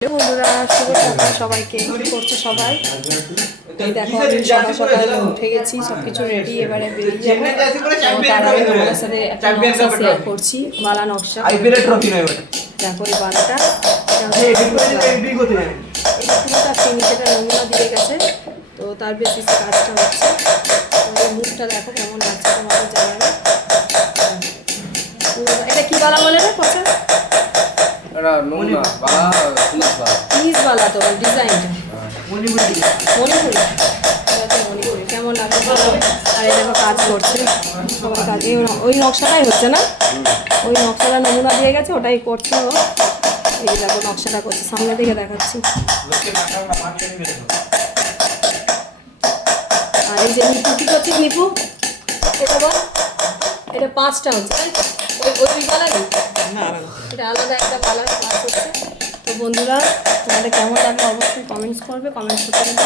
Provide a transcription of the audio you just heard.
Hello বন্ধুরা, শুভ সকাল সবাইকে। কি করছো সবাই? এই দেখো, আমি সকাল সকাল উঠে গেছি, সব কিছু রেডি, এবারে বেরিয়ে যাবো। তার আগে তোমাদের সাথে একটা নকশা শেয়ার করছি, বালা নকশা। দেখো এই বালাটা এই পুরোটা ফিনিশেটা নমুনা দিয়ে গেছে, তো তার বেসিসে কাজটা হচ্ছে। তো এই মুখটা দেখো কেমন লাগছে তোমাদের জানাবে। এটা কি বালা বলে রে কথা? তো ডিজাইনটা মণিপুরি কেমন লাগে বলো। আর এই দেখো কাজ করছে সবার কাজ, ওই নকশাটাই হচ্ছে না, ওই নকশাটা নমুনা দিয়ে গেছে, ওটাই করছে ও। এই দেখো নকশাটা করছে, সামনে দিকে দেখাচ্ছি। আর এই যে নিপু কি করছিস নিপু? এটা বল, এটা 5টা হচ্ছে তাই তো? ওই কালারই এটা আলাদা একটা কালার কাজ হচ্ছে। তো বন্ধুরা, তোমাদের কেমন লাগবে অবশ্যই কমেন্টস করবে, কমেন্টস করতে কিন্তু